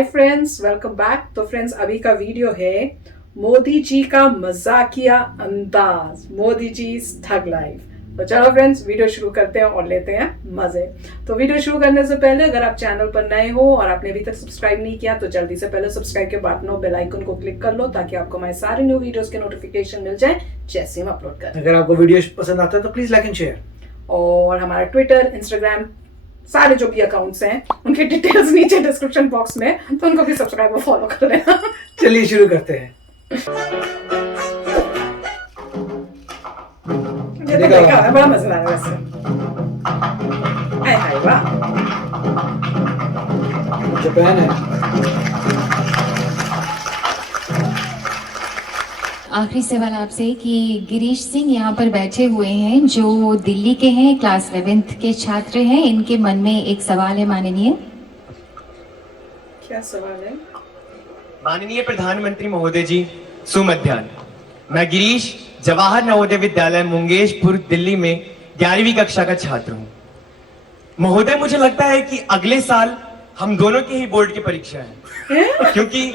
Hi friends, welcome back. तो friends, अभी का वीडियो है मोदी जी का मजाकिया अंदाज, मोदी जी ठग लाइफ। तो चलो फ्रेंड्स, वीडियो शुरू करते हैं और लेते हैं मजे। तो वीडियो शुरू करने से पहले अगर आप चैनल पर नए हो और आपने अभी तक सब्सक्राइब नहीं किया तो जल्दी से पहले सब्सक्राइब के बटन और बेल आइकन को क्लिक कर लो ताकि आपको हमारे सारे न्यू वीडियोस के नोटिफिकेशन मिल जाए जैसे हम अपलोड करें। अगर आपको वीडियो पसंद आता है तो प्लीज लाइक एंड शेयर। और हमारा ट्विटर, इंस्टाग्राम, सारे जो भी अकाउंट्स हैं उनके डिटेल्स नीचे डिस्क्रिप्शन बॉक्स में, तो उनको भी सब्सक्राइब और फॉलो कर लेना। चलिए शुरू करते हैं। ये तो देखा है, बड़ा मजा आया वैसे। हाय हाय वाह, जापान है। आखिरी सवाल आपसे कि गिरीश सिंह यहाँ पर बैठे हुए हैं जो दिल्ली के हैं, क्लास 11th के छात्र हैं। इनके मन में एक सवाल है माननीय। क्या सवाल है? माननीय प्रधानमंत्री महोदय जी, सुमध्याह्न। मैं गिरीश जवाहर नवोदय विद्यालय मुंगेशपुर दिल्ली में 11वीं कक्षा का छात्र हूँ। महोदय, मुझे लगता है कि अगले साल हम दोनों की ही बोर्ड की परीक्षा है, क्योंकि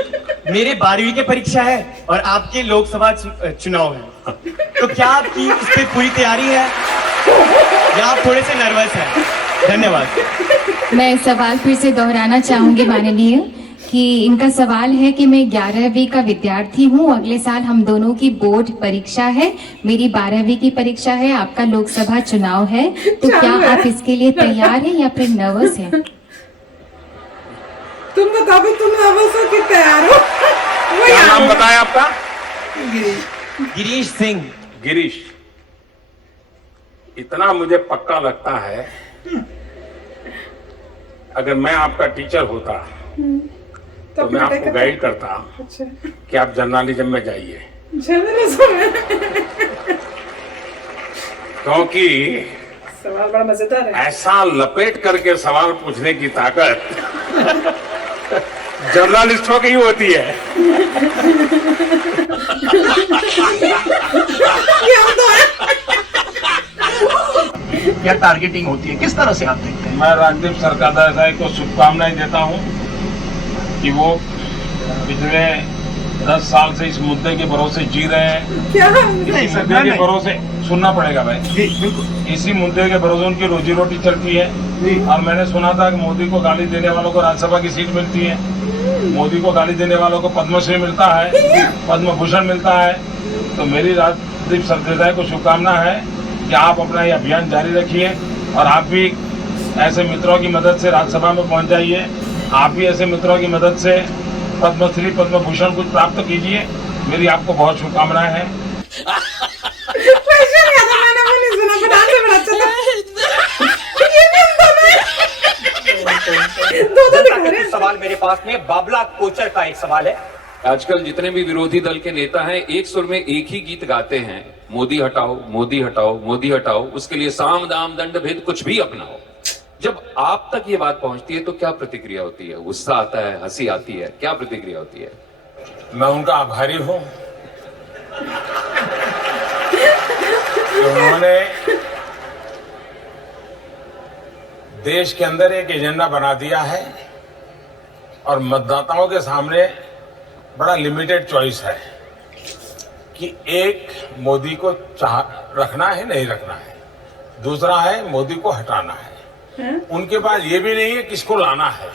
मेरे 12वीं की परीक्षा है और आपके लोकसभा चुनाव है। तो क्या आपकी इस पे पूरी तैयारी है या आप थोड़े से नर्वस हैं? धन्यवाद। मैं सवाल फिर से दोहराना चाहूंगी माननीय कि इनका सवाल है कि मैं 11वीं का विद्यार्थी हूँ, अगले साल हम दोनों की बोर्ड परीक्षा है, मेरी 12वीं की परीक्षा है, आपका लोकसभा चुनाव है। तो क्या आप इसके लिए तैयार हैं या फिर नर्वस हैं? तुम बताओ भी, तुम नर्वस हो कि तैयार हो? क्या नाम बताया आपका? गिरीश सिंह। गिरीश। इतना मुझे पक्का लगता है, अगर मैं आपका टीचर होता तो मैं आपको गाइड करता कि आप जर्नलिज्म में जाइए, क्योंकि सवाल बड़ा मजेदार है। ऐसा लपेट करके सवाल पूछने की ताकत जर्नलिस्टों की ही होती है। क्या टारगेटिंग होती है, किस तरह से आप देखते हैं? मैं राजदीप सरकार को शुभकामनाएं देता हूं कि वो पिछले 10 साल से इस मुद्दे के भरोसे जी रहे हैं। क्या? इसी मुद्दे के भरोसे सुनना पड़ेगा भाई। बिल्कुल। इसी मुद्दे के भरोसे उनकी रोजी रोटी चलती है। और मैंने सुना था कि मोदी को गाली देने वालों को राज्यसभा की सीट मिलती है, मोदी को गाली देने वालों को पद्मश्री मिलता है, पद्म भूषण मिलता है। तो मेरी राजदीप सरदेसाई को शुभकामना है कि आप अपना ये अभियान जारी रखिए और आप भी ऐसे मित्रों की मदद से राज्यसभा में पहुंच जाइए। आप भी ऐसे मित्रों की मदद से पद्मश्री, पद्म भूषण कुछ प्राप्त कीजिए। मेरी आपको बहुत शुभकामनाएं हैं। सवाल मेरे पास में बाबला कोचर का एक सवाल है। आजकल जितने भी विरोधी दल के नेता हैं एक सुर में एक ही गीत गाते हैं, मोदी हटाओ, मोदी हटाओ, मोदी हटाओ। उसके लिए साम दाम दंड भेद कुछ भी अपनाओ। जब आप तक ये बात पहुंचती है तो क्या प्रतिक्रिया होती है? गुस्सा आता है, हंसी आती है, क्या प्रतिक्रिया होती है? मैं उनका आभारी हूं कि उन्होंने देश के अंदर एक एजेंडा बना दिया है और मतदाताओं के सामने बड़ा लिमिटेड चॉइस है कि एक, मोदी को रखना है नहीं रखना है, दूसरा है मोदी को हटाना है। उनके पास ये भी नहीं है किसको लाना है।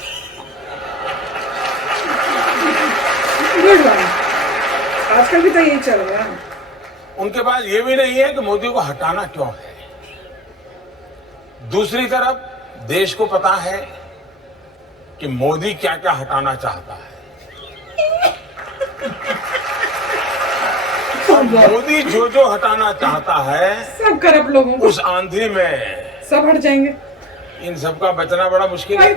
आजकल भी तो यही चल रहा है। उनके पास ये भी नहीं है कि मोदी को हटाना क्यों है। दूसरी तरफ देश को पता है कि मोदी क्या क्या हटाना चाहता है। और मोदी जो जो हटाना चाहता है सब करप्ट लोगों को, उस आंधी में सब हट जाएंगे। इन सब का बचना बड़ा मुश्किल है।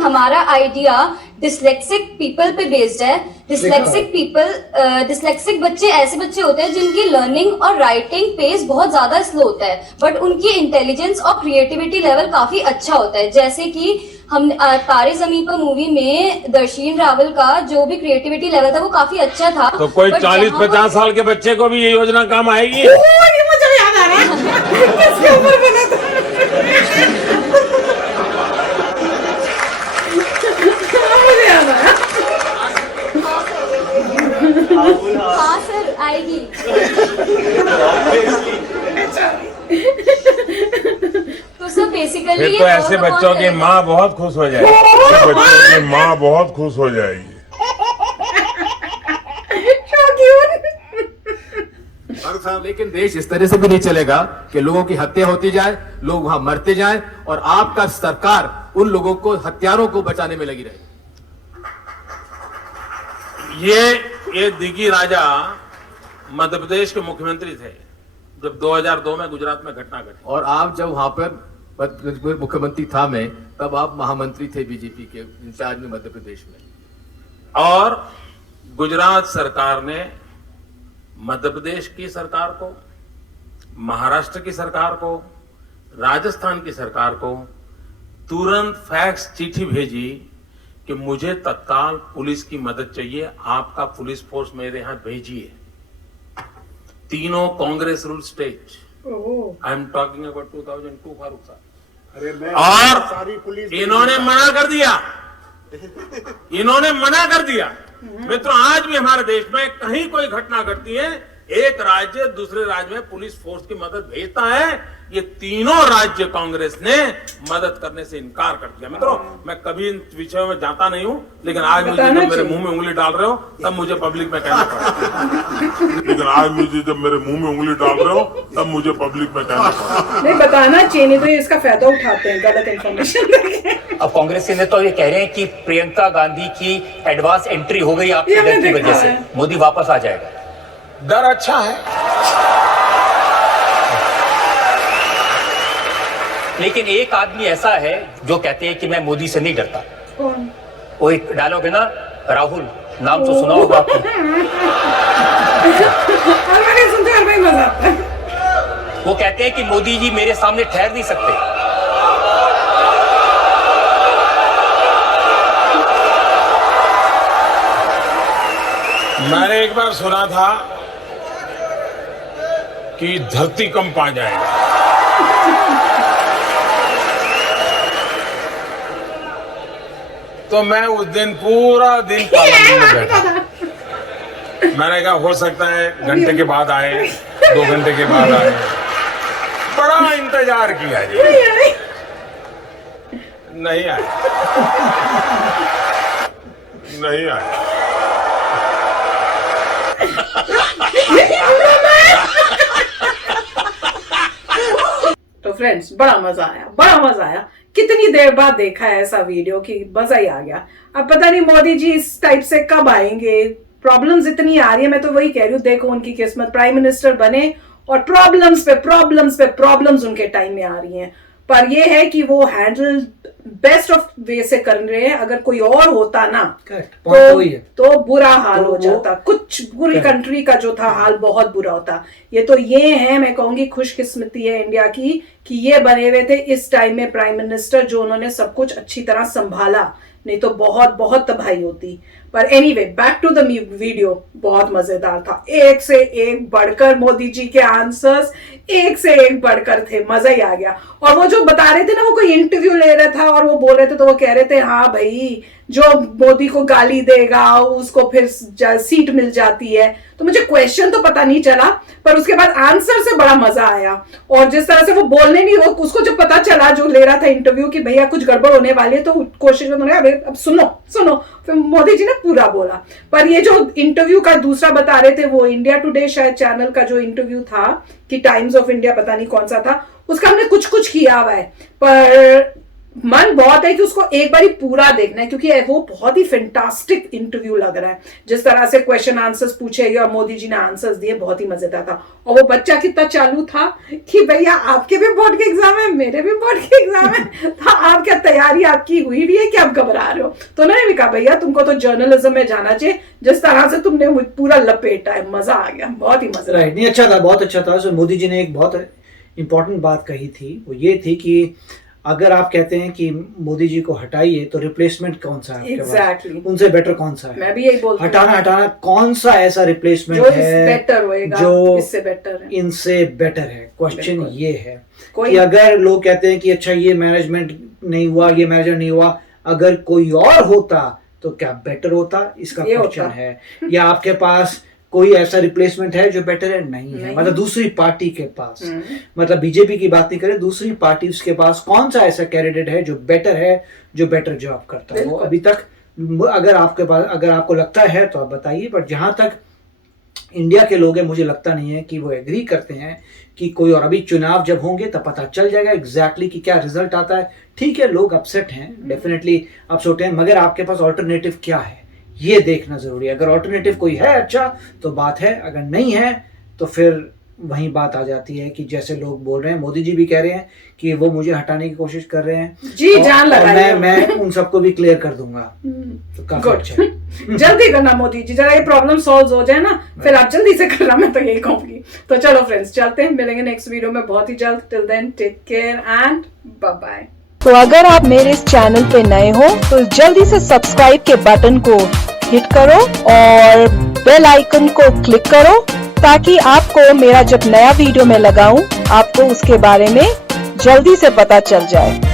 हमारा आइडिया डिस्लेक्सिक पीपल पे बेस्ड है। डिस्लेक्सिक बच्चे ऐसे बच्चे होते हैं जिनकी लर्निंग और राइटिंग पेस बहुत ज्यादा स्लो होता है, बट उनकी इंटेलिजेंस और क्रिएटिविटी लेवल काफी अच्छा होता है। जैसे कि हम तारे जमीन पर मूवी में दर्शीन रावल का जो भी क्रिएटिविटी लेवल था वो काफी अच्छा था। तो कोई 40-50 साल के बच्चे को भी ये योजना काम आएगी? मुझे याद आ रहा किसके ऊपर बना था? मुझे याद आया। हाँ सर, आएगी। तो सर बेसिकली फिर तो ऐसे बच्चों की माँ बहुत खुश हो जाएगी। बच्चों की माँ बहुत खुश हो जाएगी। लेकिन देश इस तरह से भी नहीं चलेगा कि लोगों की हत्या होती जाए, लोग वहां मरते जाएं और आपका सरकार उन लोगों को, हत्यारों को बचाने में लगी रहे। ये दिगी राजा मध्य प्रदेश के मुख्यमंत्री थे जब 2002 में गुजरात में घटना घटी। और आप जब वहां पर मुख्यमंत्री था मैं, तब आप महामंत्री थे बीजेपी के इंचार्ज में मध्य प्रदेश में। और गुजरात सरकार ने मध्य प्रदेश की सरकार को, महाराष्ट्र की सरकार को, राजस्थान की सरकार को तुरंत फैक्स चिट्ठी भेजी कि मुझे तत्काल पुलिस की मदद चाहिए, आपका पुलिस फोर्स मेरे यहां भेजिए। तीनों Congress rule state. I am talking about 2002 Farooq साहब। और इन्होंने मना कर दिया। इन्होंने मना कर दिया। मित्रों, आज भी हमारे देश में कहीं कोई घटना घटती है, एक राज्य दूसरे राज्य में पुलिस फोर्स की मदद भेजता है। ये तीनों राज्य कांग्रेस ने मदद करने से इनकार कर दिया। मित्रों, मैं कभी इन विषयों में जाता नहीं हूं, लेकिन आज मुझे जब मेरे मुंह में उंगली डाल रहे हो तब मुझे पब्लिक में कहना पड़ा। लेकिन आज मुझे जब मेरे मुंह में उंगली डाल रहे हो तब मुझे पब्लिक में कहना पड़ा। नहीं, बताना चाहिए, नहीं तो ये इसका फायदा उठाते हैं गलत इन्फॉर्मेशन। अब कांग्रेस के नेता तो ये कह रहे हैं कि प्रियंका गांधी की एडवांस एंट्री हो गई आपके डर की वजह से, मोदी वापस आ जाएगा। डर अच्छा है, लेकिन एक आदमी ऐसा है जो कहते हैं कि मैं मोदी से नहीं डरता। कौन? वो एक डायलॉग है ना, राहुल, नाम तो सुना होगा आपने। सुनते हर भाई मजा आता है। वो कहते हैं कि मोदी जी मेरे सामने ठहर नहीं सकते। मैंने एक बार सुना था कि धरती कंप आ जाएगा। तो मैं उस दिन पूरा दिन पार्लियामेंट में बैठा। मैंने कहा हो सकता है घंटे के बाद आए, 2 घंटे के बाद आए। बड़ा इंतजार किया जी, नहीं आए, नहीं आए। तो फ्रेंड्स, बड़ा मजा आया, बड़ा मजा आया। कितनी देर बाद देखा है ऐसा वीडियो कि मजा ही आ गया। अब पता नहीं मोदी जी इस टाइप से कब आएंगे। प्रॉब्लम्स इतनी आ रही है, मैं तो वही कह रही हूँ, देखो उनकी किस्मत, प्राइम मिनिस्टर बने और प्रॉब्लम्स पे प्रॉब्लम्स पे प्रॉब्लम्स उनके टाइम में आ रही हैं। पर ये है कि वो हैंडल बेस्ट ऑफ वे से कर रहे हैं। अगर कोई और होता ना तो बुरा हाल हो जाता। कुछ पूरी कंट्री का जो था हाल बहुत बुरा होता। ये तो ये है, मैं कहूंगी खुशकिस्मती है इंडिया की कि ये बने हुए थे इस टाइम में प्राइम मिनिस्टर, जो उन्होंने सब कुछ अच्छी तरह संभाला, नहीं तो बहुत बहुत तबाही होती। पर anyway, back to the video, बहुत मजेदार था। एक से एक बढ़कर मोदी जी के आंसर्स एक से एक बढ़कर थे, मजा ही आ गया। और वो जो बता रहे थे ना, वो कोई इंटरव्यू ले रहा था और वो बोल रहे थे, तो वो कह रहे थे हाँ भाई, जो मोदी को गाली देगा उसको फिर सीट मिल जाती है। तो मुझे क्वेश्चन तो पता नहीं चला, पर उसके बाद आंसर से बड़ा मजा आया। और जिस तरह से वो बोलने नहीं, वो उसको जब पता चला जो ले रहा था इंटरव्यू कि भैया कुछ गड़बड़ होने वाली है, तो कोशिश उन्होंने, अरे अब सुनो सुनो, फिर मोदी जी ने पूरा बोला। पर ये जो इंटरव्यू का दूसरा बता रहे थे, वो इंडिया टुडे शायद चैनल का जो इंटरव्यू था कि टाइम्स ऑफ इंडिया पता नहीं कौन सा था, उसका हमने कुछ कुछ किया हुआ है। पर मन बहुत है कि उसको एक बार ही पूरा देखना है, क्योंकि वो बहुत ही फैंटास्टिक इंटरव्यू लग रहा है। जिस तरह से क्वेश्चन आंसर्स पूछे गए और मोदी जी ने आंसर्स दिए, बहुत ही मजेदार था। और वो बच्चा कितना चालू था कि भैया आपके भी बोर्ड के एग्जाम है, मेरे भी बोर्ड के एग्जाम है, तो आप क्या तैयारी आपकी हुई भी है कि आप घबरा रहे हो? तो उन्होंने भी कहा भैया तुमको तो जर्नलिज्म में जाना चाहिए, जिस तरह से तुमने पूरा लपेटा है, मजा आ गया, बहुत ही मजा। राइट, नहीं अच्छा था, बहुत अच्छा था। सो मोदी जी ने एक बहुत इंपॉर्टेंट बात कही थी, वो ये थी कि अगर आप कहते हैं कि मोदी जी को हटाइए तो रिप्लेसमेंट कौन सा है आपके पास? Exactly. उनसे बेटर कौन सा है? मैं भी यही बोलती हूँ। हटाना कौन सा ऐसा रिप्लेसमेंट जो है बेटर होएगा, जो इससे बेटर है, इनसे बेटर है? क्वेश्चन बिल्कुल। ये है कोई कि अगर लोग कहते हैं कि अच्छा ये मैनेजमेंट नहीं हुआ, ये मैनेजर नहीं हुआ, अगर कोई और होता तो क्या बेटर होता? इसका ये क्वेश्चन होता। है। या आपके पास कोई ऐसा रिप्लेसमेंट है जो बेटर है? नहीं है। नहीं। मतलब दूसरी पार्टी के पास, मतलब बीजेपी की बात नहीं करें, दूसरी पार्टीज के पास कौन सा ऐसा कैंडिडेट है जो बेटर है, जो बेटर जॉब करता है? वो बिल्कुल। अभी तक, अगर आपके पास, अगर आपको लगता है तो आप बताइए। बट जहां तक इंडिया के लोग हैं, मुझे लगता नहीं है कि वो एग्री करते हैं कि कोई और। अभी चुनाव जब होंगे तब पता चल जाएगा एग्जैक्टली कि क्या रिजल्ट आता है। ठीक है, लोग अपसेट हैं, डेफिनेटली अपसेट हैं, मगर आपके पास ऑल्टरनेटिव क्या है ये देखना जरूरी है। अगर ऑल्टरनेटिव कोई है अच्छा तो बात है, अगर नहीं है तो फिर वही बात आ जाती है कि जैसे लोग बोल रहे हैं, मोदी जी भी कह रहे हैं कि वो मुझे हटाने की कोशिश कर रहे हैं जी, और, जान लगाइए। और मैं उन सबको भी क्लियर कर दूंगा। तो काफी Good. अच्छा है। जल्दी करना मोदी जी, जरा ये प्रॉब्लम सॉल्व हो जाए ना, फिर आप जल्दी से करना, मैं तो यही कहूंगी। तो चलो फ्रेंड्स, चलते हैं, मिलेंगे नेक्स्ट वीडियो में बहुत ही जल्द। Till then take care and bye bye. तो अगर आप मेरे इस चैनल पे नए हो तो जल्दी से सब्सक्राइब के बटन को हिट करो और बेल आइकन को क्लिक करो ताकि आपको मेरा जब नया वीडियो मैं लगाऊं आपको उसके बारे में जल्दी से पता चल जाए।